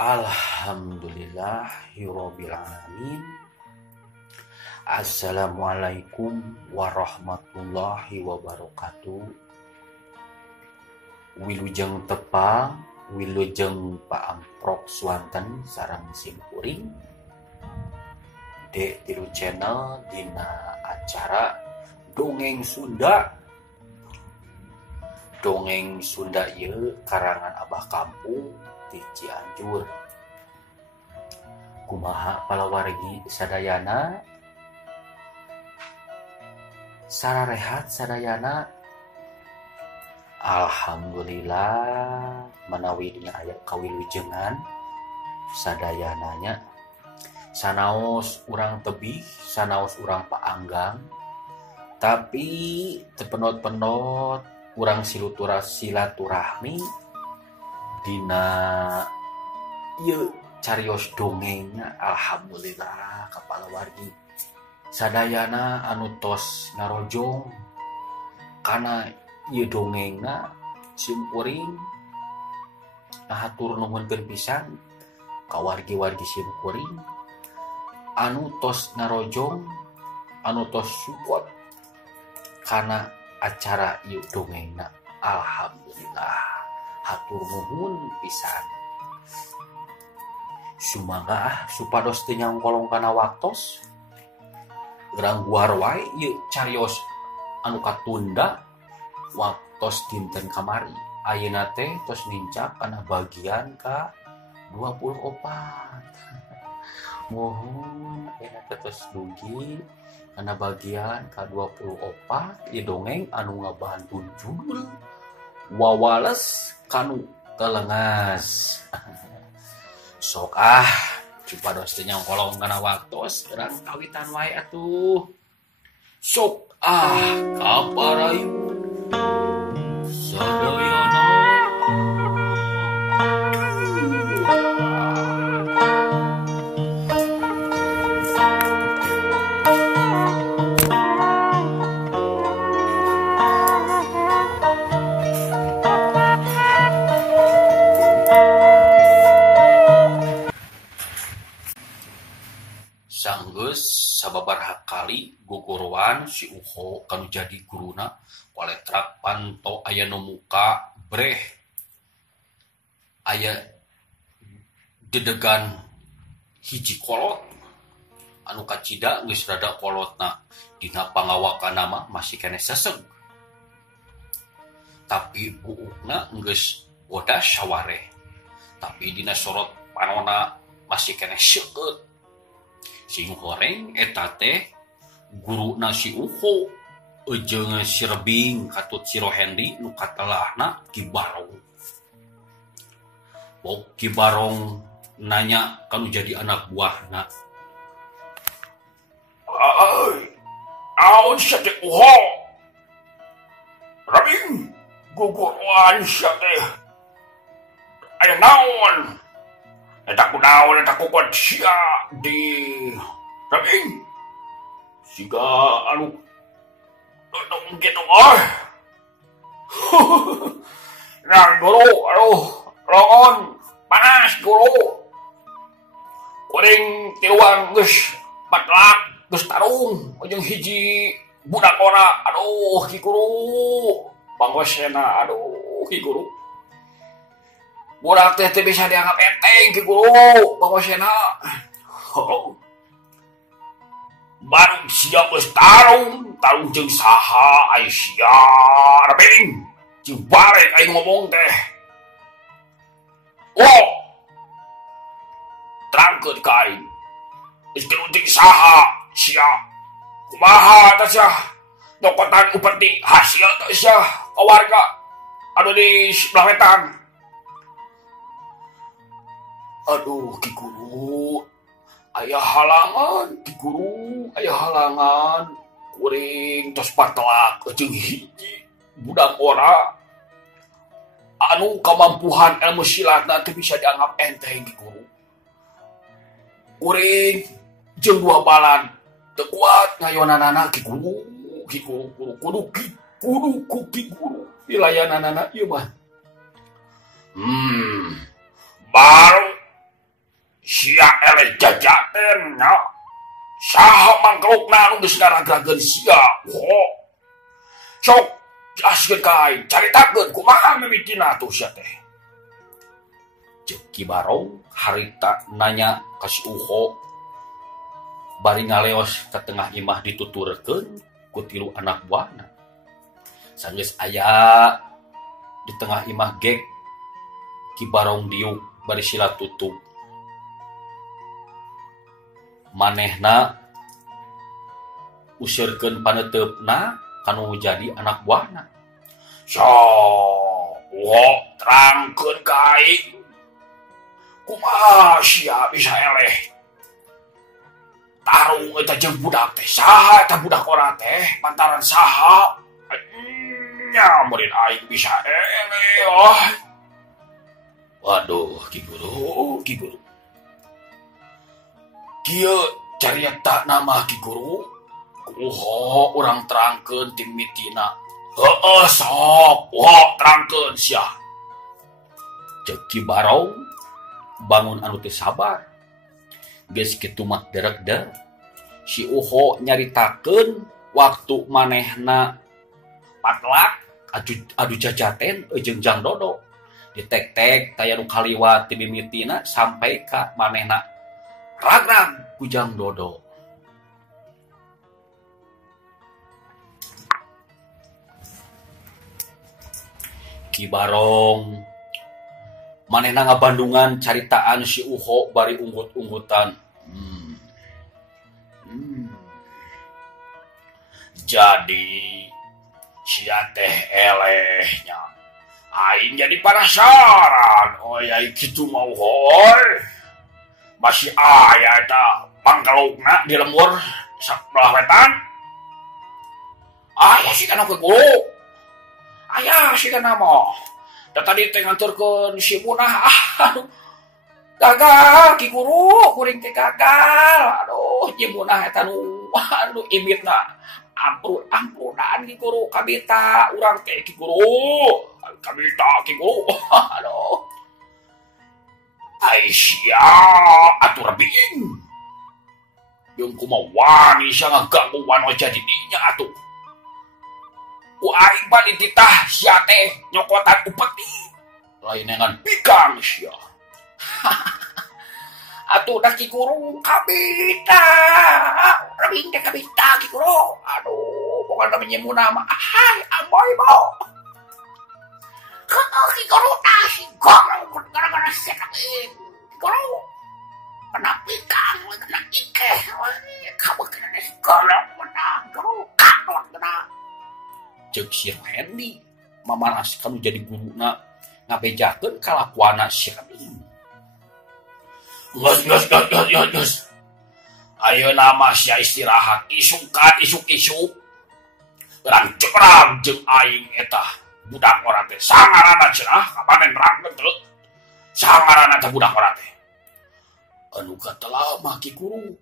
Alhamdulillahirabbil alamin. Assalamualaikum warahmatullahi wabarakatuh. Wilujeng tepang, wilujeng paamprok swanten sareng simkuring di tilu channel dina acara Dongeng Sunda. Dongeng Sunda ieu karangan Abah Kampung di Cianjur. Kumaha palawargi sadayana? Sararehat sadayana? Alhamdulillah manawi dina aya kawilujengan sadayananya. Sanaos urang tebih, sanaos urang paanggang, tapi tepenot-penot urang silaturahmi dina ieu carios dongengnya. Alhamdulillah kapalawargi sadayana anu tos ngarojong kana ieu dongengna simkuring hatur nuhunkeun pisan ka wargi-wargi simkuring anu tos ngarojong, anu tos support kana acara ieu dongengna. Alhamdulillah hatur nuhun pisan. Sumaga supados teu nyangkolong kana waktos gerang guar wae ieu carios anu katunda waktos dinten kamari. Ayeuna teh tos nincak kana bagian ka 24. Mohon ayeuna teh tos dugi kana bagian ka 24 ieu dongeng anu ngabantun judul Wawales Kanu Telengas. Sok supados teu nyangkolong kana waktos urang kawitan wae atuh. Sok kaparayu sadayana. Sanggeus sababaraha kali gogorowan si Uho kanu jadi guruna koletrak panto aya nu muka breh aya dedegan hiji kolot anu kacida geus rada kolotna dina pangawakanna mah masih keneh seseg, tapi buukna geus bodas sawareh, tapi dina sorot panonna masih keneh seukeut. Si goreng eta teh guruna si Uho jeung si Rebing katut si Rohendi nu katelahna Ki Barong. Bok Ki Barong nanya kanu jadi anak buahna, "Ai, naon sia teh Uho? Rebing, guguruan sia teh. Aya naon? Eta kunaon eta kokot sia di Rebing? Siga anu gitu Nah guru, rongon panas guru. Kuring tiluan geus patlak geus tarung jeung hiji budak ora. Aduh Ki Guru, pangosena aduh Ki Guru. Budak teh teu bisa dianggap enteng Ki Guru, pangosena. Baru siap geus tarung jeung saha aya sia Rebing. Cing barek aing ngomong teh. Oh. Terangkeun ka aing. Geus jeung saha sia. Kumaha tah sia? Dokotan upeti hasil teh sia ka warga anu di sebelah wetan. Aduh Ki Guru, aya halangan Ki Guru, aya halangan. Kuring tos patelak jeung hiji budak ora anu kamampuhan ilmu silatna teu bisa dianggap enteng Ki Guru. Kuring jeung dua balan teu kuat ngayonanana Ki Guru, Ki Guru, kudu Ki Guru dilayananana ieu mah. Baru sia eleh jajaten nya. Saha mangkelukna nu geus ngaragageun sia. Sok jelaskeun ka aing, caritakeun kumaha mimitina atuh sia teh. Ceuk Ki Barong harita nanya ka si Uho bari ngaleos ka tengah imah dituturkeun ku 3 anak buahna. Sanggeus aya di tengah imah gek Ki Barong diuk bari sila tutup. Manehna usirkeun paneteupna kanu jadi anak buahna. So, terangkeun ka aing. Kumaha sia bisa eleh tarung eta jeung budak teh? Saha eta budak ora teh? Pantaran saha? Nya murid aing bisa eleh. Waduh, Ki Guru. Kieu carita nama Ki Guru. Kuho urang terangkeun tim mitina. Heeh sok, terangkeun sia. Ceuk Ki Barong bangun anu teu sabar. Geus kitu mah derek-derek. Si Uho nyaritakeun waktu manehna patlak adu jajaten jeung Jang Dodo. Ditek-tek taya nu kaliwat ti mimitina sampai ka manehna ragrag ku Jang Dodo. Ki Barong manehna ngabandungan caritaan si Uho bari unggut-unggutan. Jadi sia teh elehnya. Aing jadi penasaran. Yai kitu mau hoi. Masih aya eta pangkelukna di lembur sabelah wetan. Aya sih kana Guru. Aya sih kana mah. Da tadi teh nganturkeun si Munah. Gagal Ki Guru, kuring teh gagal. Aduh, si Munah eta nu imitna. Ampunan Ki Guru, kabita urang teh Ki Guru. Kabita Ki Guru. Aduh. Aisyah atuh rebing. Jeung kumaha wani sia ngagangguan we jadi dinya atuh. Ku aing bari dititah sia teh nyokotan upeti. Lain dengan pikang sia. Atuh da Ki Guru kabita. Rebing teh kabita Ki Guru. Aduh, pokona menyemunah mah amboy mau. Ki Guru nasi goreng gara-gara senakin. Ki Guru kena pikang, kena ikeh. Kamu kena nasi goreng menang. Guru kakot kena. Ceuk si Hendi mamanas kanu jadi guruna ngabejakeun kalakuana si Rebing. Geus. Ayeuna mah sia istirahat, isuk-isuk. Rancerang jeung aing eta. Budak orang teh sangarana cenah kapanen rangkeun teu. Sangarana teh budak orang teh. Anu katelah Ki Guru.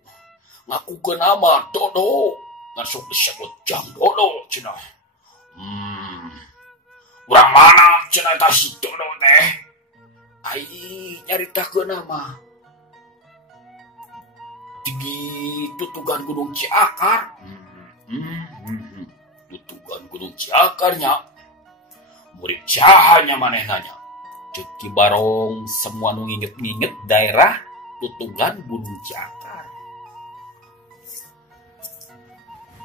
Ngakukeun nama Dodo. Ngan sok disebut Jang Dodo cenah. Urang mana cenah eta si Dodo teh? Ai nyaritakeun nama. Di tutugan Gunung Ciakar. Tutugan Gunung Ciakarnya. Murid cahanya manehnanya. Ceuk Ki Barong semua nu nginget-nginget daerah tutugan Gunung Ciakar.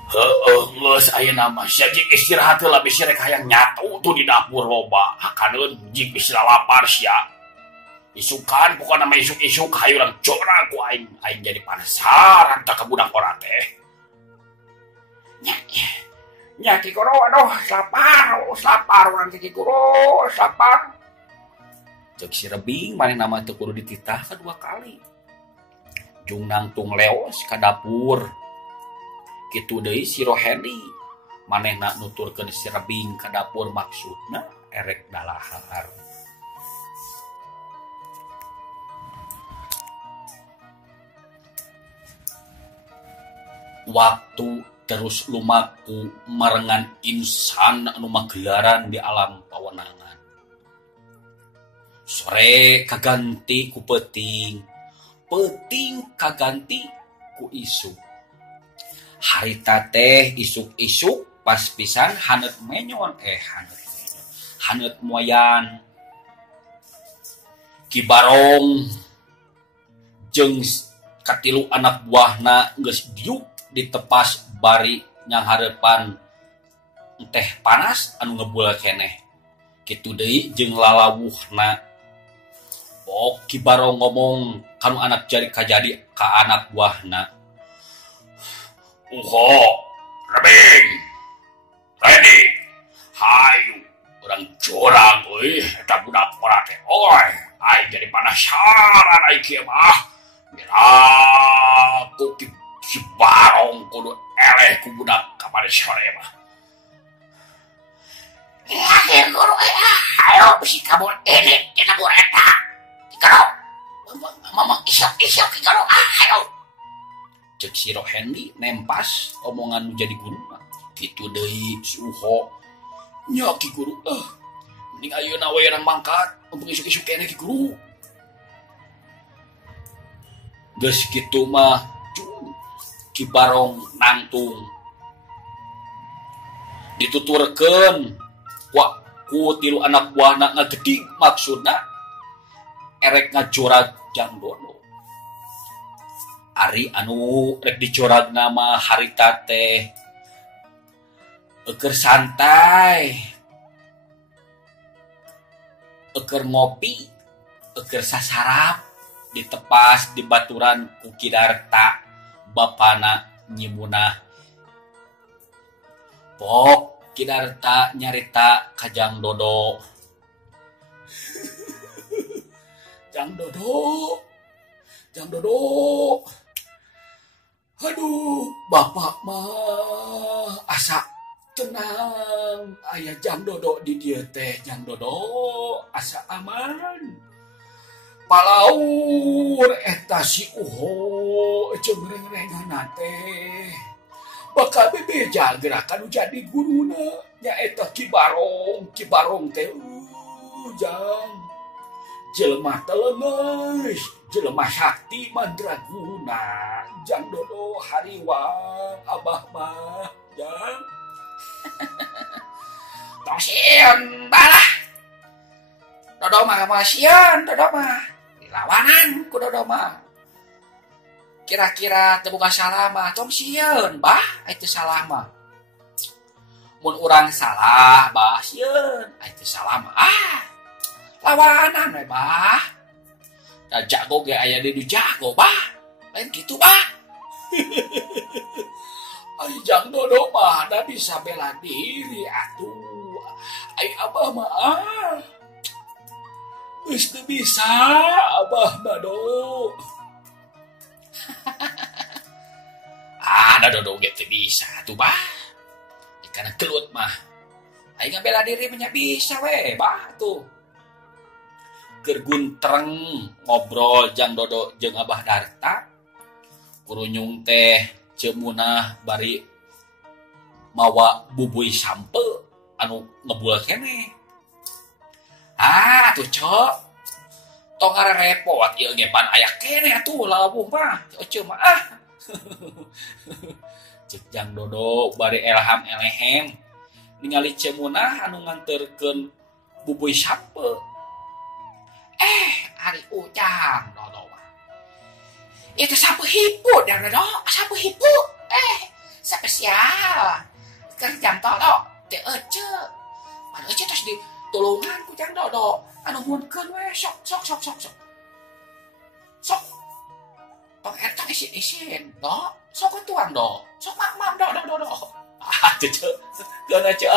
Geus ayeuna mah sia jik istirahat heula bisi rek hayang nyatu tuh di dapur loba. Hakaneun jik bisi lapar sia. Isukan pokona mah isuk-isuk hayu urang cora ku aing jadi penasaran teh ka budak ora teh. Nya Ki Guru, aduh, lapar urang Ki Guru, lapar. Ceuk si Rebing manehna mah teu kudu dititah kadua kali. Jung nangtung leos ka dapur. Kitu deui si Rohendi. Manehna nuturkeun si Rebing ka dapur maksudna erek dalahar. Waktu terus lumaku marengan insan anu magelaran di alam pawenangan. Sore kaganti ku peuting penting kaganti ku isuk. Harita teh isuk-isuk pas pisan haneut moyan Ki Barong jeung katilu anak buahna geus diuk ditepas bari nyang hareupan teh panas anu ngebul keneh. Kitu deui jeung lalawuhna. Ki Barong ngomong kanu anak jari kajadi ka anak buahna. Rebing, ready, hayu, orang curang, eta budak mora teh, ai jadi penasaran ai kieu mah. Miraku Ki Barong kudu eleh ku budak kamari sore mah. Ya guru, ayo bisi kabur ini, kita kabur eta. Kikaro, ngomong isok-isok kikaro, ayo. Cek si Rohendi nempas omongan jadi guru kitu deui suho nya Ki Guru mending ayeuna we urang mangkat untuk isuk-isuk keneh Ki Guru. Geus kitu mah Ki Barong nangtung dituturkeun ku tilu anak buahna ngagedig maksudna erek ngajorag Jang Dodo. Ari anu rek dicorag nama harita teh eukeur santai, eukeur ngopi, eukeur sasarap ditepas di baturan ku Kidarta bapana Nyimunah. Pok Kidarta nyarita ka Jang Dodo. Jang Dodo, aduh, bapak mah asa tenang, aya Jang Dodo di dieu teh. Jang Dodo asa aman. Palaur eta si Uho jeung reng-renganna teh bakal bebeja gerakan jadi guruna nyaeta Ki Barong teh Jang jelema teleungeus, jelema sakti mandraguna. Jang Dodo hariwang abah mah Jang. Tong sieun balah. Dodo mah sieun, Dodo mah dilawanan ku Dodo mah. Kira-kira teu boga salah mah tong sieun, bah, itu salah mah. Mun urang salah, bah sieun, itu salah mah. Lawanan we bah. Da jago ge aya di jago bah. Lain kitu bah. Ai Jang Dodo mah da bisa bela diri atuh. Ai abah mah geus teu bisa abah mah do. Da Dodo ge teu bisa atuh bah. Karena kelut mah. Ai ngabela diri nya bisa we bah tuh. Gerguntreng ngobrol Jang Dodo jeung Abah Darta. Kurunyung teh Cemunah bari mawa bubuy sampe anu ngebul keneh. Tuh cok. Tong repot ieu ge pan aya keneh atuh lawuh mah. Ceu mah Cek Jang Dodo bari elham elehem ningali Cemunah anu nganterkeun bubuy sampe. Ari ujang Dodo mah. Itu sapu hipu dah Dodo, sapu hipu. Spesial. Keur Jang Dodo teu ece. Pan ece tos ditulungan ku Jang Dodo. Anu munkeun we sok. Sok. Tong eta isin do. Sok tuang do. Sok mam do. Cece. Keun aja.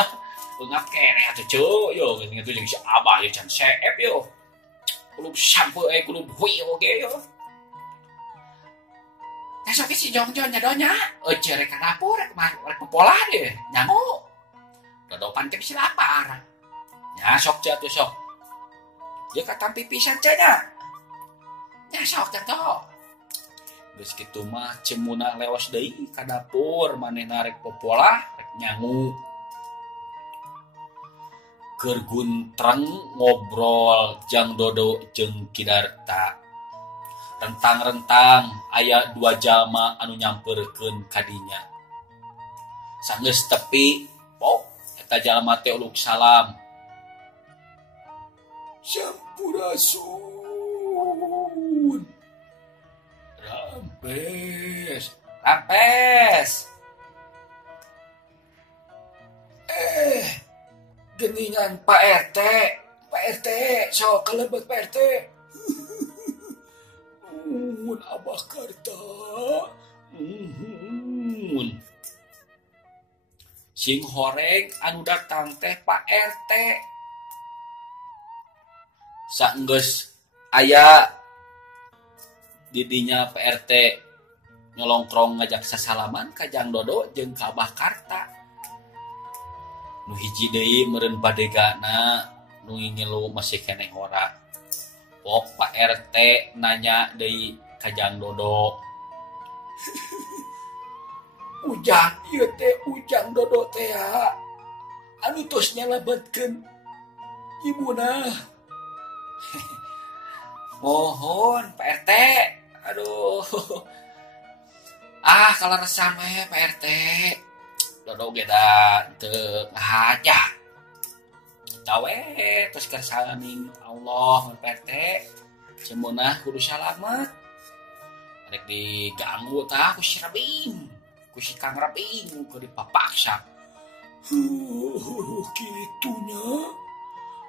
Beungap keneh atuh cu. Yo geus ngatu jeung si Abah ye can seep yo. Kudu sampo kudu hui oge yo. Sok si Jongjon nya donya. Ece rek ka dapur rek popola deh. Nyangu. Dodo pan teh bisa lapar. Nya sok ce atuh sok. Ye katampi pisan cenah. Nya sok teh do. Geus kitu mah Cemunah leos deui ka dapur manehna rek popola rek nyangu. Gerguntreng ngobrol Jang Dodo jeung Kidarta. Rentang-rentang aya 2 jalma anu nyamperkeun kadinya. Sanggeus tepi, pok eta jalma teh uluk salam. Sampurasun. Rampes. Geningan Pak RT. Pak RT, sok kalebet Pak RT. Nuhun Abah Karta. Sing horeng anu datang teh Pak RT. Saenggeus aya didinya Pak RT nyolongkrong ngajak sasalaman ka Jang Dodo jeung ka Abah Karta. Nu hiji deui meureun badegana nu ngilu masih keneh ora. Pok Pak RT nanya deui ka Jang Dodo. Ujang ieu teh Ujang Dodo teh anu tos nyalebetkeun ibuna. Mohon Pak RT. Aduh. Kalau resam Pak RT. Dodo ge da teu ngahaja. Cawe terus kersalaning Allah Pak RT. Cemunah kudu salamet. Rek diganggu tah ku si Rabing. Ku si Kang Rabing ku dipapaksa. Kitunya.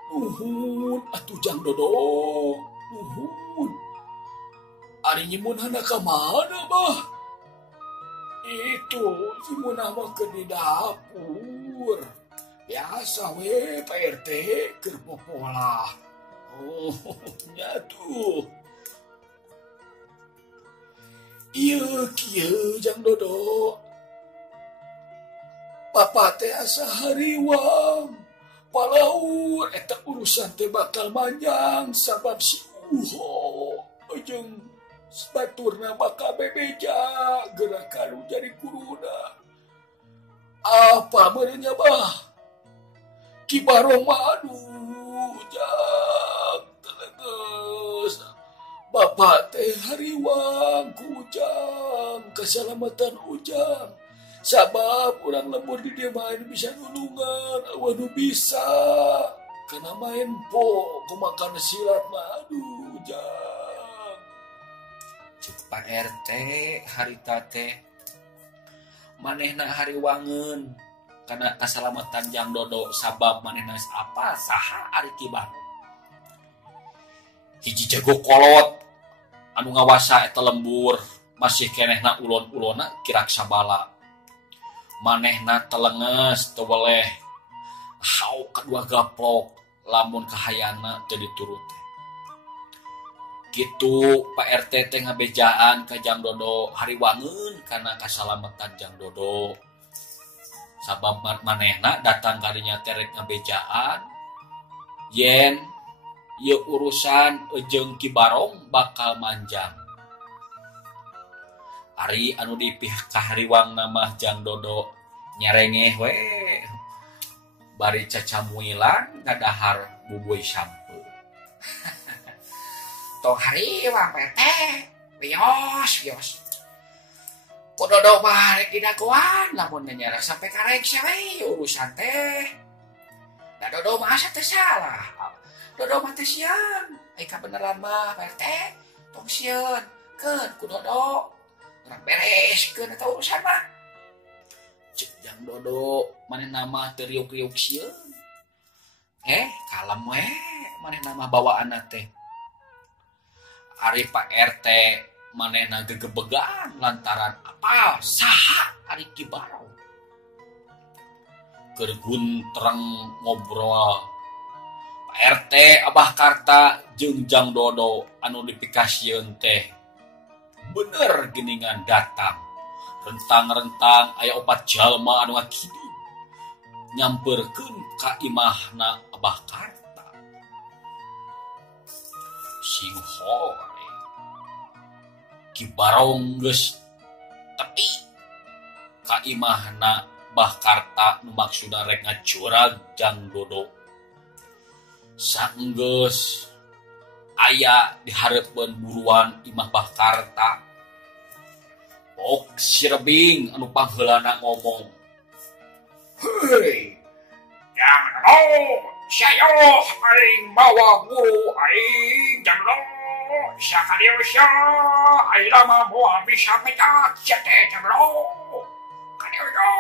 Nuhun atuh Jang Dodo. Nuhun. Ari nyimunana ka mana, Bah? Itu nyimunana mah ke di dapur. Biasa we Pak RT keur popola. Oh, nyatu. Ieu kieu Jang Dodo. Papa teh asa hariwang. Palaur eta urusan teh bakal manjang sabab si Uho jeung baturna bakal bebeja gerakan jadi kuruna. Apa merenya Bah? Ki Barong mah aduh Jang teleges. Bapak teh hariwang ku Ujang, keselamatan Ujang. Sabab orang lembur di dia main bisa nulungan, waduh bisa. Karena main po, kumakan silat mah, aduh Jang. Cuk Pak RT harita teh manehna hariwangeun karena keselamatan Jang Dodo sabab manehna apa saha ari kibar. Hiji jago kolot anu ngawasa eta lembur masih kenehna ulon-ulona kirak sabala. Manehna telenges teu weleh hau kadua gaplok lamun kahayana teu diturut. Kitu Pak RT teh ngabejaan ka Jang Dodo hariwangeun kana kasalamatan Jang Dodo. Sabab manehna datang kadinya teh rek ngabejaan yen ieu urusan jeung Ki Barong bakal manjang. Ari anu di pihak kahariwang nama Jang Dodo nyerengeh we bari cacamuilan ngadahar bubuy sampo. Tong hariwang PT wios ku Dodo mah rek didagoan lamun nyerah sampai karek we urusan teh. Da Dodo mah asa teh salah. Dodo mah teh sieun. Ai kabeneran mah PT tong sieun keun ku Dodo. Urang bereskeun eta urusan mah. Cek Jang Dodo manehna mah teu riuk-riuk sieun. Kalem we manehna mah bawaanna teh. Ari Pak RT manehna gegebegan lantaran apal saha ari Ki Barong. Keur guntreng ngobrol. Pak RT Abah Karta jeung Jang Dodo anu dipikasieun teh bener geningan datang. Rentang-rentang aya 4 jalma anu ngakiding nyamperkeun ka imahna Abah Karta. Sing hore Ki Barong geus tepi ka imahna Abah Karta nu maksudna rek ngacurag Jang Dodo. Saenggeus aya dihareupeun buruan imah Bakarta. Ok si Rebing anu pangheulana ngomong. Hei, jangan lo, saya aing bawa guru aing jangan lo, sakalieu sia aing lama moal bisa metak sate jangan lo, kalieu yo.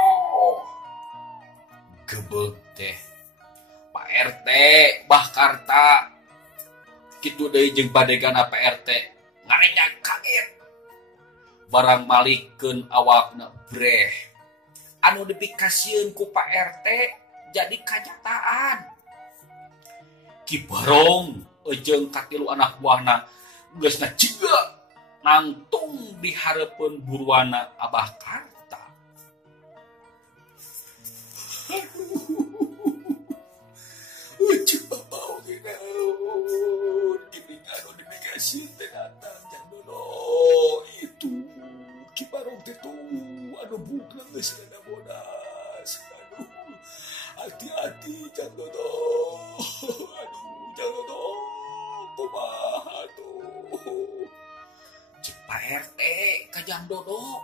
Gebeg teh Pak RT Bakarta kitu deui jeung padegana Pak RT Ngarenya kaget. barang malikeun awakna breh anu dipikasieun ku Pak RT jadi kenyataan. Ki Barong jeung katilu anak buahna geusna ciga nangtung di hareupeun buruana Abah Karta. Coba bau ginaun gini anu dipikasieun teh datang jandono itu Ki Barong teh tuh anu bukna geus rada bodas. Aduh, hati-hati jandono. Aduh, jandono. Kumaha tuh? Cek Pak RT ka Jang Dodo.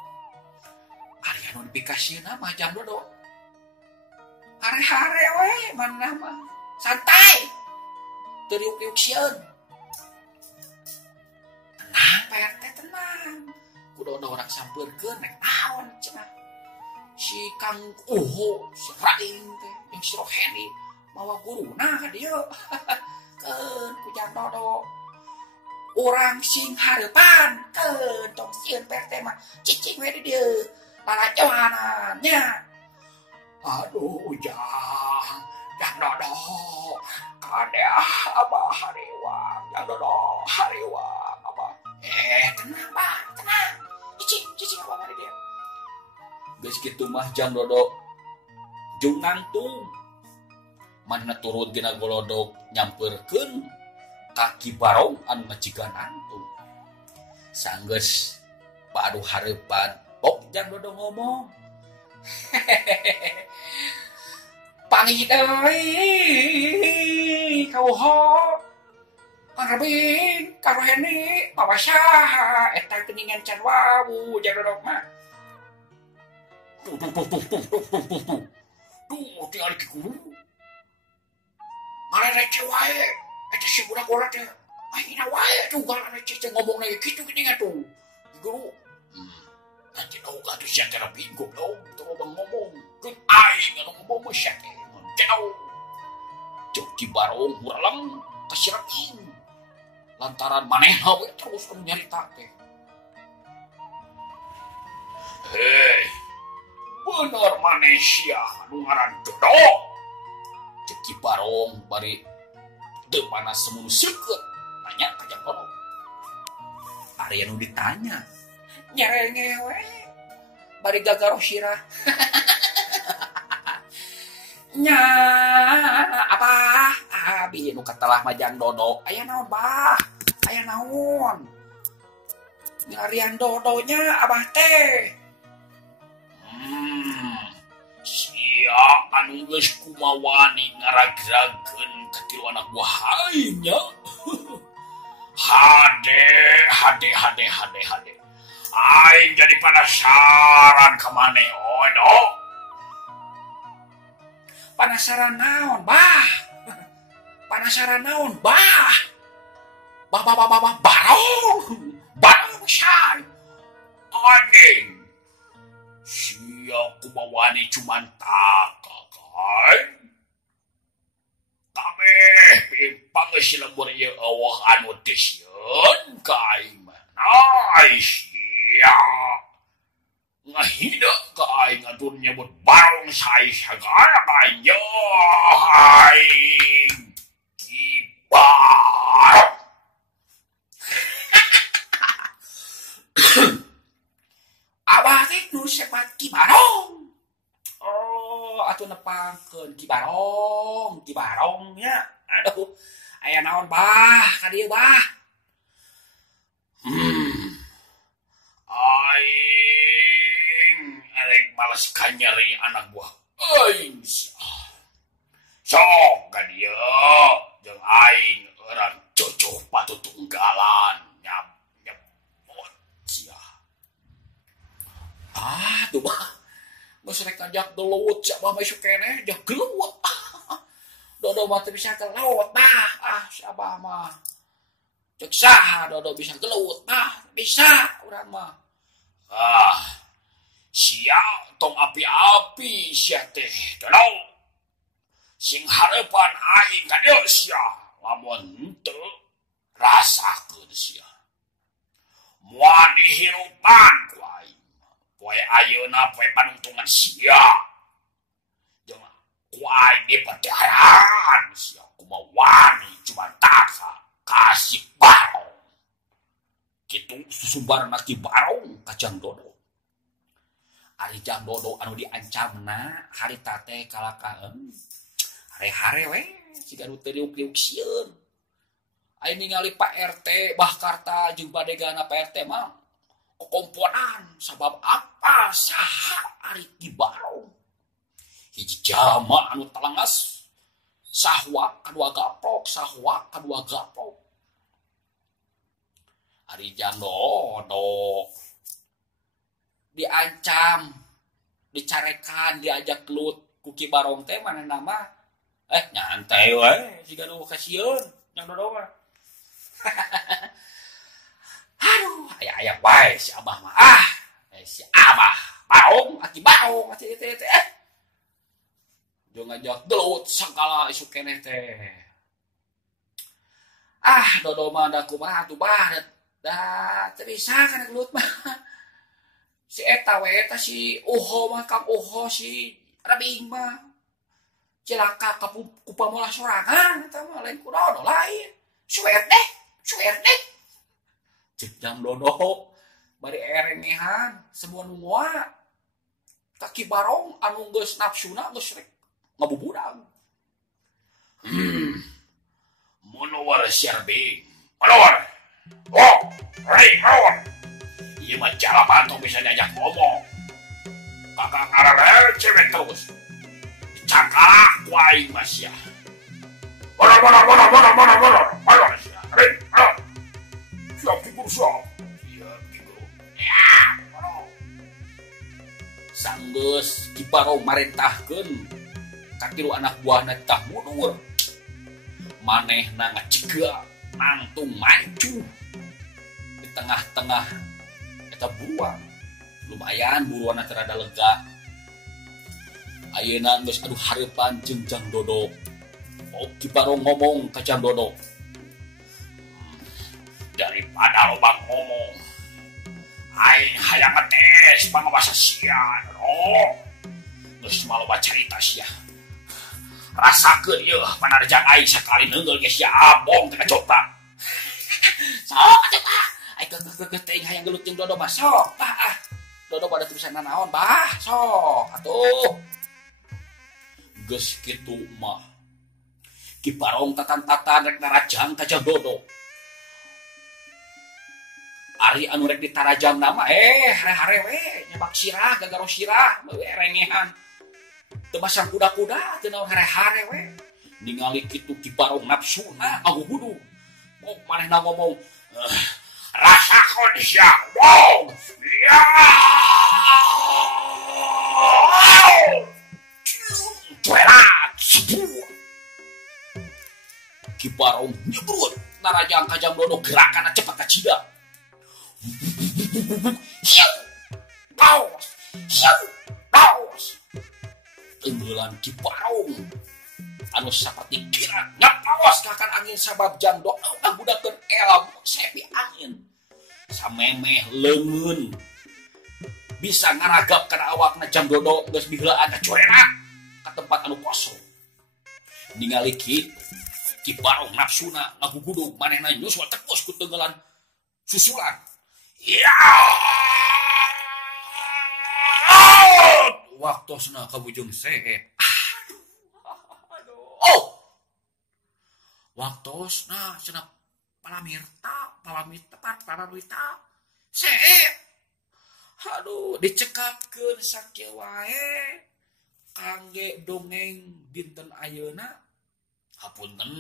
Ari anu dipikasieun mah Jang Dodo. Hare-hare we mana mah. Santai. Teu riuk-riuk sieun. Tenang Pak RT tenang. Kudu ada orang sampeurkeun nek naon cenah. Si Kang Uho, si Raing teh, jeung si Roheni mawa guruna ka dieu. Keun ku Jang Dodo. Urang sing hareupan, keun tong sieun PRT mah cicing we di dieu. Lalajohanan nya. Aduh Jang Dodo. Kadea Abah hariwang, Jang Dodo hariwang Abah. Tenang Bang, tenang. Cicing apa mari dia. Geus kitu mah Jang Dodo jeung nangtung. Manehna turun dina golodog nyampeurkeun ka Ki Barong anu ngacigan nangtung. Sanggeus padu hareupan, ok Jang Dodo ngomong. Pangit euy, kauho. Kang Rebing, Kang Roheni, bawa saha eta geuningan can wawu Jang Dodo mah. Tuh, tinggal ki guru. Mare receh wae, eta si budak-budak teh. Ayeuna wae tuh gara receh teh ngomong lagi kitu geuningan tuh. Guru. Nanti tahu ka tuh sia teh bingung dong, tuh ngomong. Keun aing anu ngomong mah sia teh. Jauh. Cuk Ki Barong huralem ka si Rebing. Lantaran manehna we terus anu nyarita teh. Hei, bener manusia anu ngaran Dodo. Cek Ki Barong bari teu panas semunu seukeut nanya ka Jang Dodo. Ari anu ditanya nyerenge we bari gagaroh sirah. Nya apa? Abi nu katelah mah Jang Dodo. Aya naon, Bah? Aya naon? Ngarian Dodonya Abah teh. Sia anu geus kumawani ngaragrageun katilu anak buah aing nya. Hade. Aing jadi penasaran ka maneh Dodo. Penasaran naon, Bah? Penasaran naon, Bah? Barong say. Anjing. Sia kumawani cuman takakan. Kabeh pimpang geus lembur ieu eueuh anu teh sieun ka aing mah. Sia. Ngahida ka aing atur nyebut barong say sagala aing Ki Barong. Abah teh nu sebat Ki Barong. Oh, atuh nepangkeun Ki Barong nya. Aduh, aya naon Bah ka dieu Bah? Aing erek males kanyeri anak buah aing. Sok ka dieu jeung aing eureun cucuh patutu. jak gelut siapa masuk kene jak gelut. Dodo mah teu bisa gelut nah. Siapa mah. Cek saha dodo bisa gelut nah. Bisa urang mah. Sia tong api-api sia teh. Dodo. Sing hareupan aing ka dieu sia. Lamun henteu rasakeun sia. Moal dihirupan ku aing. Poe ayeuna poe panungtungan sia. Jeung ku aing dipercayaan sia kumaha wani cuma taka kasih barong. Kitu susubarna ki barong ka Jang Dodo. Ari Jang Dodo anu diancamna harita teh kalakaeun. Hare-hare we siga nu teu diuk-diuk sieun. Aing ningali Pak RT Bahkarta jeung badegana Pak RT mah kokomponan sabab apa saha ari ti barong. Hiji jama anu talengas sahwa kadua gaplok sahwa kadua gaplok. Ari Jang Dodo diancam dicarekan diajak gelut ku Ki Barong teh manehna mah nyantai we siga nu kasieun Jang Dodo mah. Aduh, aya wae si Abah mah. Si Abah, Barong, aki Barong, ati teh. Jeung ngajak gelut sangkala isu keneh teh. Dodo mah da kumaha atuh bah, da teu bisa kana gelut mah. Si eta we eta si Uho mah Kang Uho si Rabing mah. Cilaka ku pamolah sorangan eta mah lain ku Dodo lain. Suwer deh. Cek Jang Dodo bari erengehan semua kaki Barong anu geus nafsuna geus rek ngabuburang. Munawar Syarbing. Munawar. Munawar. Ieu mah jalaman tong bisa diajak ngomong. Kakak arare cewek terus. Cakala ku aing mah sia. Munawar. Siap figur. Sanggeus Ki Barong marentahkeun ka tilu anak buahna tah mundur. Manehna ngacegah nangtung maju di tengah-tengah eta buruan. Lumayan buruanna teu rada lega. Ayeuna geus aduh hareupan jeung Jang Dodo. Ki Barong ngomong ka Jang Dodo. Daripada loba ngomong aing hayang ngetes pangabasa sia. Geus maloba carita sia. Rasakeun ieu panarjang aing sakali neungeul ge sia abong teh kacota. Sok kacota. Aing geus teh hayang gelut jeung Dodo mah sok. Dodo pada teu bisa nanaon bah. Sok atuh. Geus kitu mah Ki Barong tatan-tatan rek narajang ka Jang Dodo. Ari anu rek ditarajam nama hare-hare we nyebak sirah gagaro sirah we rengehan teu masang kuda-kuda teu naon hare-hare we ningali kitu Ki Barong nafsuna aguhudu kok manehna ngomong rasakeun sia wow ya cuerat Ki Barong nyebrut narajang ka Jang Dodo gerakanna cepet ka cida. Paus. Tenggelan Ki Barong anu saperti kirat ngapaos kakan angin sabab Jang Dodo ngabudakeun elmu sepi angin samemeh leungeun bisa ngaragap kana awakna Jang Dodo geus miheulaan ka curena ka tempat anu kosong. Ningali kitu Ki Barong nafsuna ngagugudug manehna nyusul tekus ku tenggelan susulan. Ya. Waktosna kabujung see. Aduh. Waktosna cenah palamirta. See. Aduh, dicekapkeun sakieu wae kangge dongeng dinten ayeuna. Hapunten.